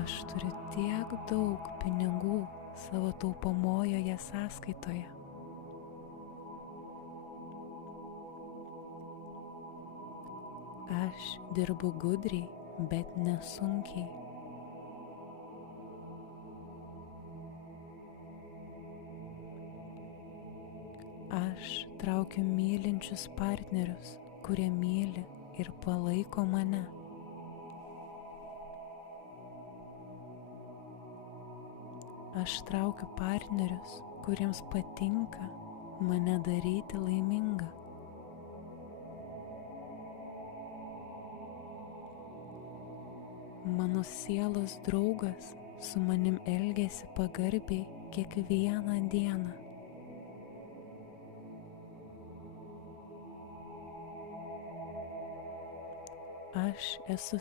Aš turiu tiek daug pinigų savo taupomojoje sąskaitoje. Aš dirbu gudriai, bet nesunkiai. Aš traukiu mylinčius partnerius, kurie myli ir palaiko mane. Aš traukiu partnerius, kuriems patinka mane daryti laimingą. Mano sielos draugas su manim elgiasi pagarbiai kiekvieną dieną. Aš esu